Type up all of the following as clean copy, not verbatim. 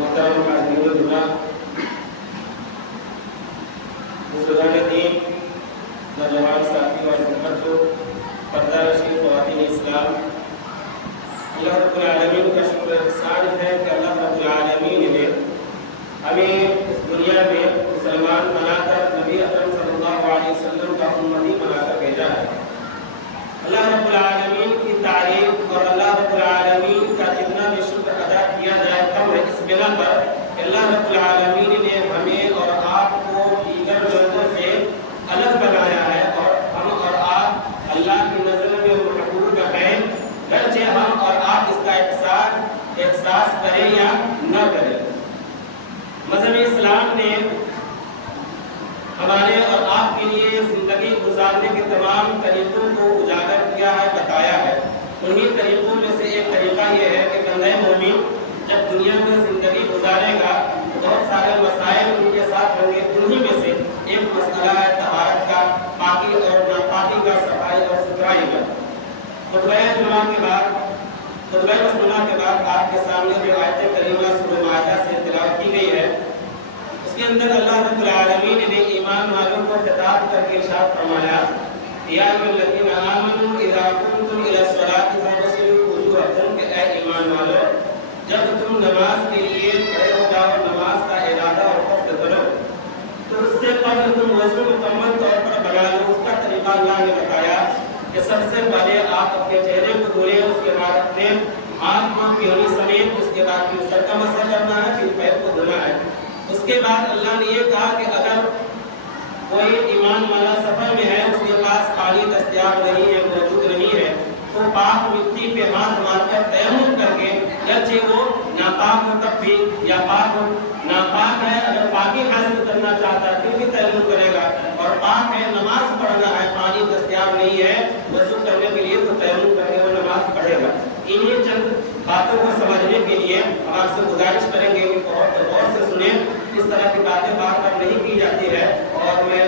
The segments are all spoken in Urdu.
محترم حاضرین الجمعہ، بزرگان دین، نوجوان ساتھی اور خدمت کو پردہ نشین خواتین اسلام، اللہ رب العالمین کا شکر احسان ہے کہ اللہ رب العالمین نے ہمیں اس دنیا میں مسلمان بنا کر نبی اکرم صلی اللہ علیہ وسلم کا امتی بنا کر بھیجا ہے۔ اللہ رب العالمین کی تعریف اور اللہ رب العالمین کا جتنا بھی شکر ادا کیا جائے کم ہے، اس بنا پر کہ اللہ رب العالمین نے ہمیں اور آپ کو دیگر لوگوں سے الگ بنایا ہے اور ہم اور آپ اللہ کی نظر میں محبوب ہیں، گرچہ ہم اور آپ اس کا احساس کریں یا نہ کریں۔ مذہب اسلام نے ہمارے اور آپ کے لیے زندگی گزارنے کے تمام طریقوں کو اجاگر کیا ہے، بتایا ہے۔ انہی طریقوں میں سے ایک طریقہ یہ ہے کہ بندہ مومن جب دنیا میں زندگی گزارے گا تو بہت سارے مسائل ان کے ساتھ ہوں گے۔ انہی میں سے ایک مسئلہ ہے طہارت کا، پاکی اور ناپاکی کا، صفائی اور ستھرائی کا۔ خطبہ جمعہ کے بعد، خطبہ مسنونہ کے بعد آپ کے سامنے جو آیت کریمہ سورہ مائدہ سے تلاوت کی گئی ہے، اس کے اندر اللہ رب العالمین نے ایمان والوں کو خطاب کر کے ارشاد فرمایا، یا ایھا الذین آمنوا اذا قمتم الی الصلاۃ فاغسلوا وجوہکم، کہ اے ایمان والو جب تم نماز کے لیے کھڑے ہو جاؤ، نماز کا ارادہ اور قصد کرو، تو اس سے قبل تم وضو مکمل طور پر بنا لو۔ اس کا طریقہ اللہ نے بتایا کہ سب سے پہلے آپ اپنے چہرے کو دھولیں، اس کے بعد اپنے ہاتھ کو پیونی سمیت، اس کے بعد پھر سر کا مسح کرنا ہے، پھر پیر کو دھونا ہے۔ اس کے بعد اللہ نے یہ کہا کہ اگر کوئی ایمان والا سفر میں ہے، اس کے پاس پانی دستیاب نہیں ہے، موجود نہیں ہے، تو پاک مٹی پہ ہاتھ مار کر تیمم کر کے، گرچہ وہ ناپاک ہو تب بھی، یا پاک ہو ناپاک ہے اگر پاکی حاصل کرنا چاہتا ہے پھر بھی تیمم کرے گا، اور پاک ہے نماز پڑھنا ہے، پانی دستیاب نہیں ہے وضو کرنے کے لیے، تو تیمم کر کے وہ نماز پڑھے گا۔ انہی چند باتوں کو سمجھنے کے لیے ہم آپ سے گزارش کریں گے کہ بہت غور سے سنیں، اس طرح کی باتیں بار بار نہیں کی جاتی ہے۔ اور میں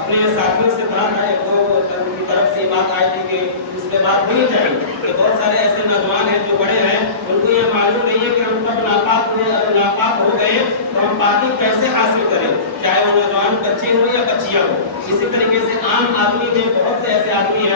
اپنے ساتھیوں سے کہا تھا، ایک دو کی طرف سے بات آئی تھی کہ اس پہ بات نہیں چاہیے کہ بہت سارے ایسے نوجوان ہیں جو بڑے ہیں، ان کو یہ معلوم نہیں ہے کہ ہم کب ناپاک ہوئے، اگر ناپاک ہو گئے تو ہم پاکی کیسے حاصل کریں، چاہے وہ نوجوان بچے ہوں یا بچیاں ہوں۔ اسی طریقے سے عام آدمی میں بہت سے ایسے آدمی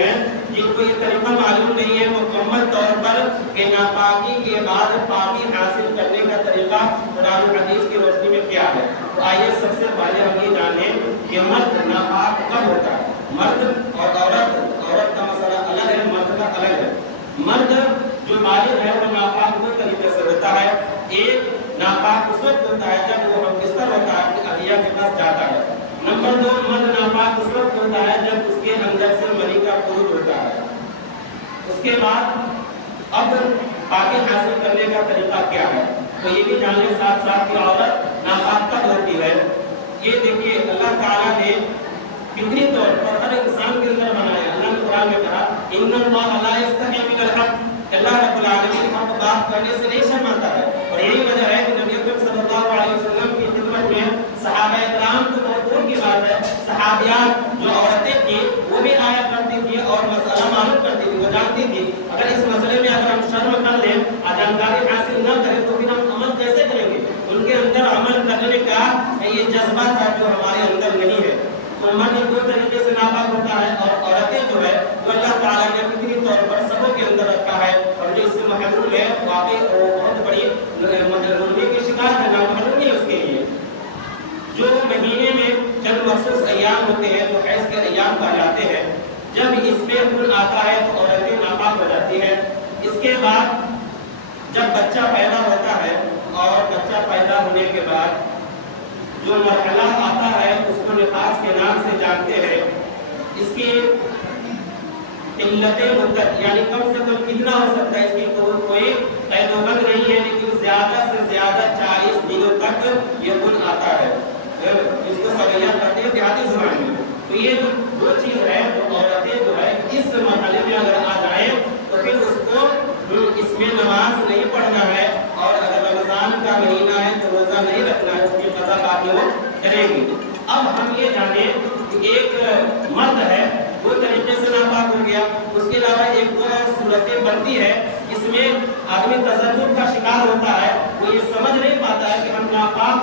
ہیں جن کو یہ طریقہ معلوم نہیں ہے مکمل طور پر کہ ناپاکی کے بعد پاکی حاصل کرنے کا طریقہ قرآن و حدیث کی روشنی میں کیا ہے۔ تو آئیے سب سے پہلے ہم یہ جانیں کہ مرد ناپاک کب ہوتا ہے۔ مرد اور عورت کا مسئلہ الگ ہے، مرد کا الگ ہے۔ مرد جو بالغ ہے وہ ناپاک دو طریقے سے ہوتا ہے۔ ایک ناپاک اس وقت ہوتا ہے جب وہ ہم بستر ہوتا ہے، اپنی اہلیہ کے پاس جاتا ہے۔ نمبر دو، مرد ناپاک اس وقت ہوتا ہے جب اس کے اندر سے منی کا خروج ہوتا ہے۔ اس کے بعد اب پاکی حاصل کرنے کا طریقہ کیا ہے، تو یہ بھی جان لیں ساتھ ساتھ کہ عورت ناپاک کب ہوتی ہے۔ یہ دیکھیے اللہ تعالیٰ نے فطری طور پر ہر انسان کے اندر بنایا۔ اللہ نے قرآن میں کہا ان اللہ لا یستحی من الحق، اللہ رب العالمین حق بات کرنے سے نہیں شرماتا ہے، اور یہی وجہ ہے کہ نبی اکرم صلی اللہ علیہ وسلم کی خدمت میں صحابہ کرام کو بہت دور کی بات ہے، صحابیات جو عورتیں تھیں وہ بھی آیا کرتی تھی اور مسئلہ معلوم کرتی تھی، وہ جانتی تھی اگر اس مسئلے میں اگر ہم شرم کر لیں، جانکاری حاصل نہ کریں تو پھر ہم عمل کیسے کریں گے۔ ان کے اندر عمل کرنے کا یہ جذبہ تھا جو ہمارے اندر نہیں ہے۔ تو مرد دو طریقے سے ناپاک ہوتا ہے، اور عورتیں جو ہے وہ اللہ تعالیٰ نے فطری طور پر سبوں کے اندر رکھا ہے، اور جو اس سے محروم ہے واقعی وہ بہت بڑی محرومی کی شکار ہے، نامحرومی ہے اس کے لیے۔ جو مہینے میں چند مخصوص ایام ہوتے ہیں جو حیض کے ایام کہلاتے ہیں، جب اس میں خون آتا ہے تو عورتیں ناپاک ہو جاتی ہیں۔ اس کے بعد جب بچہ پیدا ہوتا ہے، اور بچہ پیدا ہونے کے بعد جو مرحلہ آتا ہے اس کو نفاس کے نام سے جانتے ہیں۔ اس کی قلت مدت یعنی کم سے کم کتنا ہو سکتا ہے، اس کی کوئی قید و بند نہیں ہے، لیکن زیادہ سے زیادہ 40 دنوں تک یہ خون آتا ہے، اس کو سویہ کہتے ہیں دیہاتی زبان میں۔ تو یہ جو دو چیز ہے تو عورتیں جو ہے اس مرحلے میں اگر آ جائیں تو پھر اس کو اس میں نماز نہیں پڑھنا ہے، اور اگر رمضان کا مہینہ ہے تو روزہ نہیں رکھنا ہے، اس کی قضا بعد میں وہ کریں گی۔ اب ہم یہ جانیں کہ ایک مرد ہے دو طریقے سے ناپاک ہو گیا، اس کے علاوہ ایک دو صورتیں بنتی ہے، اس میں آدمی تذبذب کا شکار ہوتا ہے، وہ یہ سمجھ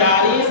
40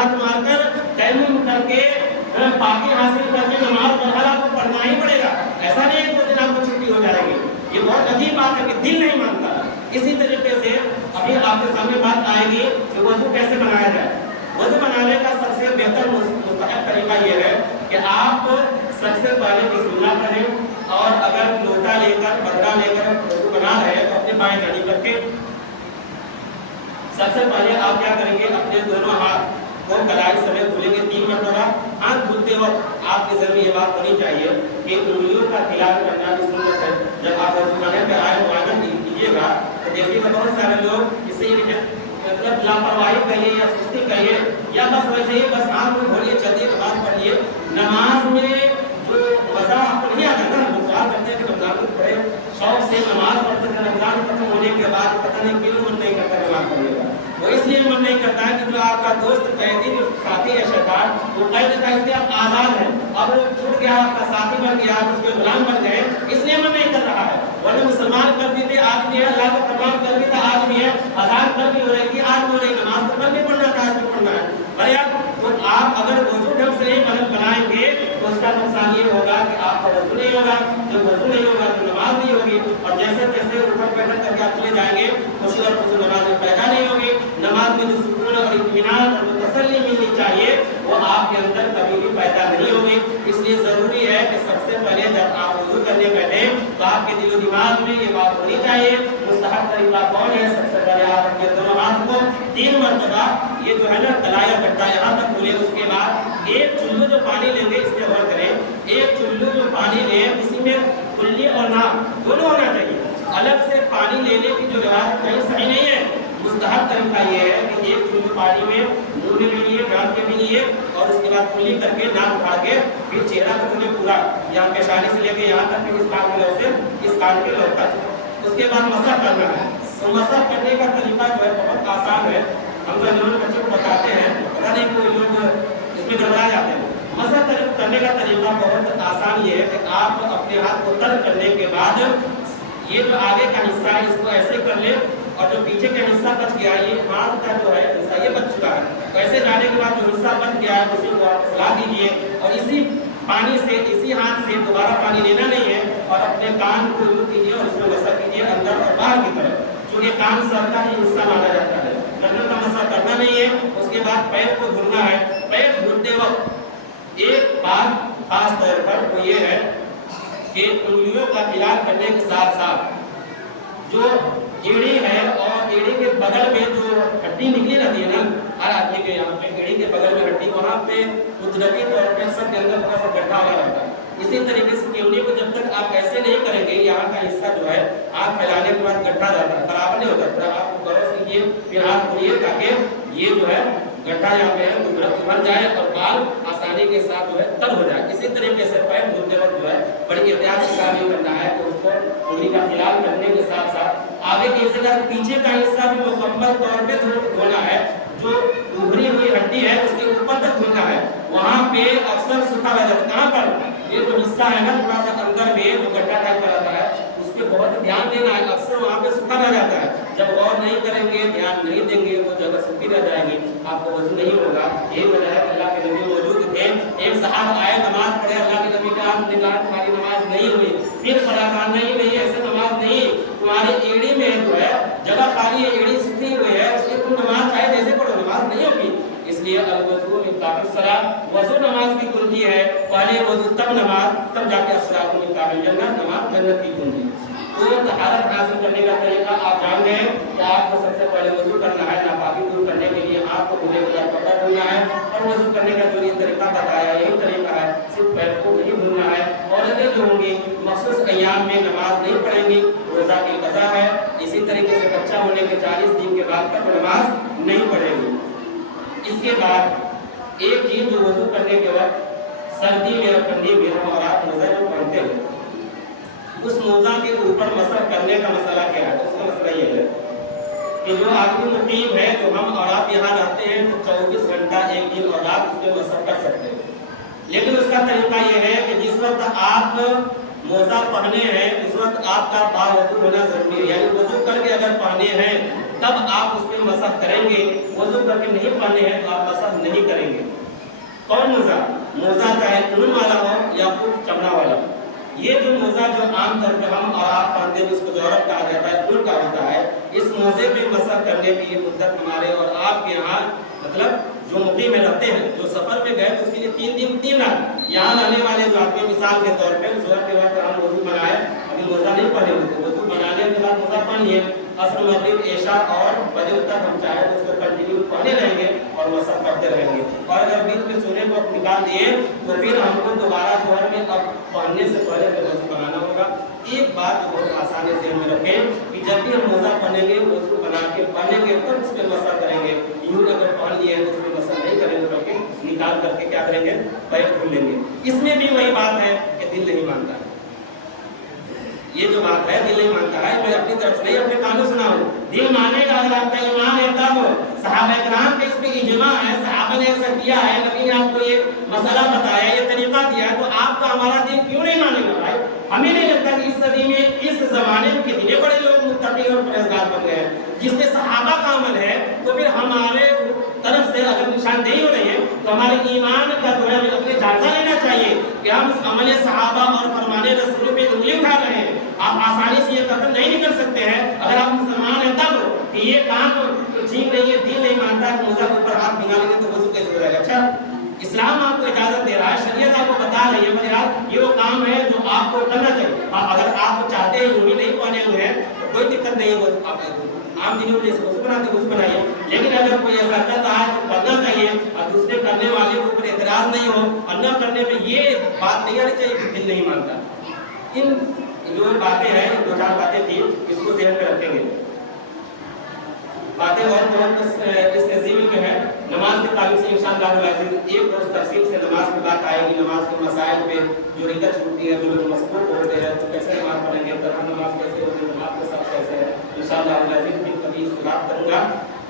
ہاتھ مار کر تیمم کر کے پاکی حاصل کر کے نماز بہرحال آپ کو پڑھنا ہی پڑے گا. ایسا نہیں ہے کہ 2 دن آپ کو چھٹی ہو جائے گی. یہ بہت عجیب بات ہے کہ دل نہیں مانتا. اسی طریقے سے ابھی آپ کے سامنے بات آئے گی کہ وضو کیسے بنایا جائے. وضو بنانے کا سب سے بہتر مستحب طریقہ یہ ہے کہ آپ سب سے پہلے بسم اللہ کریں اور اگر لوٹا لے کر بدرا لے کر وضو بنا رہے ہیں تو اپنے بائیں گھڑی کر کے سب سے پہلے آپ کیا کریں گے, اپنے دونوں ہاتھ کو کلائی سمیت دھلیں گے 3 مرتبہ. ہاتھ دھلتے وقت آپ کے ذہن میں یہ بات ہونی چاہیے کہ انگلیوں کا خلال کرنا بھی سنت ہے. جب آپ وضو کرنے پہ آئے معائنہ کیجیے گا تو دیکھیے گا بہت سارے لوگ اسے مطلب لاپرواہی کہیے یا سستی کہیے یا بس ویسے ہی بس ہاتھ میں گھوڑیے چلتے نماز پڑھیے. نماز میں جو مزہ آپ کو نہیں آتا نا, وہ سوال کرتے ہیں کہ رمضان کو پڑھے شوق سے نماز پڑھتے ہیں, رمضان ختم ہونے کے بعد پتہ نہیں کیوں من نہیں کرتا نماز پڑھنے کا. وہ اس لیے من نہیں کرتا ہے کہ جو آپ کا دوست قیدی ساتھی ہے شیطان, وہ قید کا اس لیے اب آزاد ہے, اب وہ چھوٹ گیا, آپ کا ساتھی بن گیا, آپ اس کے غلام بن گئے, اس لیے من نہیں کر رہا ہے. ورنہ مسلمان کر بھی تھے آج بھی ہے, اللہ کا فرمان کر بھی تھا آج بھی ہے, آزاد کر بھی ہو رہی تھی آج بھی ہو رہی. نماز تو کل بھی پڑھنا تھا, آج بھی پڑھنا ہے. تو آپ اگر وضو ڈھنگ سے نہیں بدل بنائیں گے تو اس کا نقصان یہ ہوگا کہ آپ کا وضو نہیں ہوگا. جب وضو نہیں ہوگا تو نماز نہیں ہوگی, اور جیسے جیسے اوپر بیٹھ کر کے آپ چلے جائیں گے خوشی اور خوشی نماز میں پیدا نہیں ہوگی. نماز میں جو سکون اور اطمینان اور تسلی ملنی چاہیے وہ آپ کے اندر کبھی بھی پیدا نہیں ہوگی. اس لیے ضروری ہے کہ سب سے پہلے جب آپ وضو کرنے بیٹھے تو آپ کے دل و دماغ میں یہ بات ہونی چاہیے مستحب طریقہ کون ہے. سب سے پہلے آپ اپنے دونوں ہاتھ کو 3 مرتبہ یہ جو ہے نا کلایا گڈھا یہاں تک کھولے, اس کے بعد ایک چلو جو پانی لیں گے اس میں غور کریں, ایک چلو جو پانی لیں اسی میں کلی اور ناک دونوں ہونا چاہیے. الگ سے پانی لینے کی جو روایت کہیں صحیح نہیں ہے. مستحب طریقہ یہ ہے کہ ایک چلو پانی میں منہ میں بھی لیے, ناک میں بھی لیے, اور اس کے بعد کلی کر کے ناک اٹھا کے پھر چہرہ تک پورا یہاں پیشانی سے لے کے یہاں تک اس کان میں سے اس کان کے لوگ تک, اس کے بعد مسح کرنا ہے. تو مسح کرنے کا طریقہ جو ہے بہت آسان ہے. ہم جو بچوں کو بتاتے ہیں پتہ نہیں کوئی لوگ اس میں گھبرا جاتے ہیں. مسح کرنے کا طریقہ بہت آسان یہ ہے کہ آپ اپنے ہاتھ کو تر کرنے کے بعد یہ جو آگے کا حصہ ہے اس کو ایسے کر لیں, اور جو پیچھے کا حصہ بچ گیا یہ ہاتھ کا جو ہے حصہ یہ بچ چکا ہے, ویسے جانے کے بعد جو حصہ بچ گیا ہے اسی کو آپ پھیلا دیجیے, اور اسی پانی سے اسی ہاتھ سے دوبارہ پانی لینا نہیں ہے, اور اپنے کان کو یوں کیجیے اور اس میں مسح کیجیے اندر اور باہر کی طرف, چونکہ کان سر کا ہی حصہ مانا جاتا ہے. گردن کا مسح کرنا نہیں ہے. اس کے بعد پیر کو دھلنا ہے. پیر دھلتے وقت ایک بات خاص طور پر وہ یہ ہے کہ انگلیوں کا خلال کرنے کے ساتھ ساتھ جو ایڑی ہے اور ایڑی کے بغل میں جو ہڈی نکلی رہتی ہے نا, ہر آدمی کے یہاں پہ ایڑی کے بغل میں ہڈی, وہاں پہ قدرتی طور پہ سب کے اندر تھوڑا سا گڈھا ہوا رہتا ہے. اسی طریقے سے کیوڑی کو جب تک آپ ایسے نہیں کریں گے یہاں کا حصہ جو ہے آپ پھیلانے کے بعد گڈھا جاتا ہے, برابر نہیں ہوتا. پھر آپ کو غور کیجیے, پھر ہاتھ کھولیے تاکہ یہ جو ہے گڈھا یہاں پہ ہے بھر جائے اور بال آسانی کے ساتھ جو ہے تر ہو جائے. اسی طریقے سے پیر دھلتے وقت جو ہے بڑی احتیاط سے کام یہ کرنا ہے کہ اس کو انگلی کا خلال کرنے کے ساتھ ساتھ آگے کی جگہ پیچھے کا حصہ بھی مکمل طور پہ دھونا ہے. جو ابھری ہوئی ہڈی ہے اس کے اوپر تک دھلنا ہے. وہاں پہ اکثر سوکھا رہ جاتا ہے. کہاں پر یہ جو حصہ ہے نا تھوڑا سا اندر میں وہ گڈھا ٹائپ کا رہتا ہے, اس پہ بہت دھیان دینا ہے. اکثر وہاں پہ سوکھا رہ جاتا ہے. جب غور نہیں کریں گے, دھیان نہیں دیں گے, وہ جگہ سوکھی رہ جائے گی, آپ کو وضو نہیں ہوگا. یہی وجہ ہے کہ اللہ کے نبی موجود تھے, ایک صحابہ آئے نماز پڑھے, اللہ کے نبی کا آپ نے کہا تمہاری نماز نہیں ہوئی. پھر پڑھا کہا نہیں ایسے نماز نہیں, تمہاری ایڑی میں جو ہے جگہ خالی ہے, ایڑی سوکھی ہوئی ہے, اس لیے تم نماز چاہے جیسے پڑھو نماز نہیں ہوگی. اس لیے الوضو مفتاح الصلاۃ, وضو نماز کی کنجی ہے. پہلے وضو تب نماز, تب جا کے الصلاۃ مفتاح الجنہ, نماز جنت کی کنجی. تو طہارت حاصل کرنے کا طریقہ آپ جان گئے کہ آپ کو سب سے پہلے وضو کرنا ہے. ناپاکی دور کرنے کے لیے آپ کو دھلے بغیر کپڑا دھلنا ہے, اور وضو کرنے کا جو یہ طریقہ بتایا یہی طریقہ ہے. صرف پیر کو نہیں دھلنا ہے. عورتیں جو ہوں گی مخصوص ایام میں نماز نہیں پڑھیں گی, روزہ کی قضا ہے. اسی طریقے سے بچہ ہونے کے 40 دن کے بعد تک نماز نہیں پڑھے گی. اس کے بعد ایک چیز جو وضو کرنے کے وقت سردی میں اور ٹھنڈی میں ہم اور آپ نظر جو پڑھتے ہیں, اس موزہ کے اوپر مسح کرنے کا مسئلہ کیا ہے؟ اس کا مسئلہ یہ ہے کہ جو آدمی مقیم ہے, جو ہم اور آپ یہاں رہتے ہیں, تو 24 گھنٹہ ایک دن اور رات اس میں مسح کر سکتے ہیں. لیکن اس کا طریقہ یہ ہے کہ جس وقت آپ موزہ پہنے ہیں اس وقت آپ کا باوضو ہونا ضروری ہے. یعنی وضو کر کے اگر پہنے ہیں تب آپ اس پہ مسح کریں گے. وضو کر کے نہیں پڑھنے ہیں تو آپ مسح نہیں کریں گے. کون موزہ؟ موزہ چاہے اون والا ہو یا پھر چمڑا والا. یہ جو موزہ جو عام طور پہ ہم اور آپ پہنتے ہیں اس کو جورب کہا جاتا ہے، اون کا ہوتا ہے. اس موزے پہ مسح کرنے کی یہ مدت ہمارے اور آپ کے یہاں مطلب جو مقیم میں رہتے ہیں، جو سفر میں گئے تو اس کے لیے 3 دن 3 رات. یہاں آنے والے جو آدمی مثال کے طور پہ ظہر کے وقت ہم وضو بنائے، ابھی موزہ نہیں پہنے ہوئے تھے، وضو بنانے کے بعد موزہ پہن لیے، عصر مغرب عشاء اور فجر تک ہم چاہے تو اس کو کنٹینیو پڑھنے رہیں گے اور مسح پڑھتے رہیں گے. اور اگر بیچ میں سونے کو نکال دیے تو پھر ہم کو دوبارہ ظہر میں اب پڑھنے سے پہلے وضو بنانا ہوگا. ایک بات بہت آسانی سے ہمیں رکھیں کہ جب بھی ہم موزہ پہنیں گے وضو بنا کے پہنیں گے تب اس پہ مسح کریں گے. یوں اگر پہن لیے تو اس پہ مسح نہیں کریں گے بلکہ نکال کر کے کیا کریں گے؟ پیر دھل لیں گے. اس میں بھی وہی بات ہے کہ دل نہیں مانتا. یہ جو بات ہے دل نہیں مانتا ہے، میں اپنی طرف سے نہیں اپنے کانوں سنا ہوں. دل مانے گا اگر آپ کا ایمان ہے تب. صحابہ کرام کے اس پہ اجماع ہے، صحابہ نے ایسا کیا ہے، نبی نے آپ کو یہ مسئلہ بتایا، یہ طریقہ دیا ہے، تو آپ کا ہمارا دل کیوں نہیں مانے گا بھائی؟ ہمیں نہیں لگتا کہ اس صدی میں اس زمانے میں کتنے بڑے لوگ متقی اور پرہیزگار بن گئے ہیں. جس سے صحابہ کا عمل ہے تو پھر ہمارے طرف سے اگر نشاندہی ہو رہی ہے تو ہمارے ایمان کا جو ہے اپنے جائزہ لینا چاہیے کہ ہم اس عمل صحابہ اور فرمان رسول پہ انگلی اٹھا رہے ہیں. آپ آسانی سے یہ قدم نہیں نکل سکتے ہیں اگر آپ مسلمان ہیں تب کہ یہ کام ٹھیک نہیں ہے، دل نہیں مانتا کہ موزہ کے اوپر ہاتھ بھگا لیں گے تو وضو کیسے ہو جائے گا. اچھا اسلام آپ کو اجازت دے رہا ہے، شریعت آپ کو بتا رہی ہے مگر یہ وہ کام ہے جو آپ کو کرنا چاہیے. اگر آپ چاہتے ہیں یوں ہی نہیں پہنے ہوئے ہیں تو کوئی دقت نہیں ہے، آپ عام دنوں میں جیسے وضو بناتے وضو بنائیے. لیکن اگر کوئی ایسا کر رہا ہے تو کرنا چاہیے اور دوسرے کرنے والے کے اوپر اعتراض نہیں ہو اور نہ کرنے میں یہ بات نہیں آنی چاہیے کہ دل نہیں مانتا. ان جو باتیں ہیں 2-4 باتیں تھیں، اس کو ذہن میں رکھیں گے. باتیں اور بہت اس تہذیب میں ہے. نماز کے تعلق سے انشاءاللہ العزیز ایک روز تفصیل سے نماز کی بات آئے گی. نماز کے مسائل پہ جو رکعت چھوٹتی ہے، جو لوگ مسبوق ہوتے ہیں تو کیسے نماز پڑھیں گے، ترک نماز کیسے ہوتی ہے، نماز کے ساتھ کیسے ہے، انشاءاللہ العزیز بھی کبھی اس کی بات کروں گا.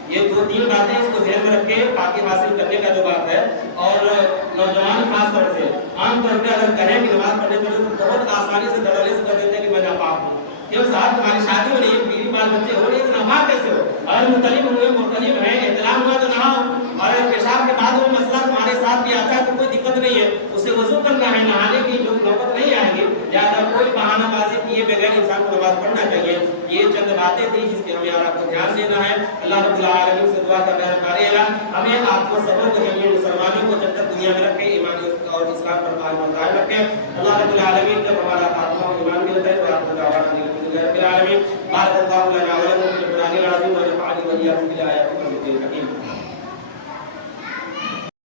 یہ 2-3 باتیں اس کو ذہن میں رکھ کے پاکی حاصل کرنے کا جو بات ہے. اور نوجوان خاص طور سے عام طور پہ اگر کہیں کہ نماز پڑھنے کے لیے تو بہت آسانی سے دلالے سے کر دیتے ہیں کہ میں ناپاک ہوں. یہ صاحب تمہاری شادی ہو رہی ہے، بیوی بال بچے ہو رہے ہیں تو ناپاک کیسے ہو؟ اگر مطلب ہوئے مختلف ہیں، احتلام ہوا تو نہ ہو. اور پیشاب کے بعد وہ مسئلہ تمہارے ساتھ بھی آتا ہے تو کوئی دقت نہیں ہے، اسے وضو کرنا ہے، نہانے کی جو نوبت نہیں آئے گی. لہٰذا کوئی بہانہ بازی کیے بغیر انسان کو نماز پڑھنا چاہیے. یہ چند باتیں تھیں جس کے ہمیں آپ کو دھیان دینا ہے. اللہ رب العالمین سے دعا کا مہربانی ہے ہمیں آپ کو سبوں کو جميع مسلمانوں کو جب تک دنیا میں رکھے ایمان اور اسلام پر قائم رکھے. اللہ رب العالمین جب ہمارا خاتمہ ایمان کے لئے تو آپ کو دعوات دینے رب العالمین بارک اللہ لنا ولکم فی القرآن العظیم ونفعني وإياكم بالآیات والذکر الحکیم.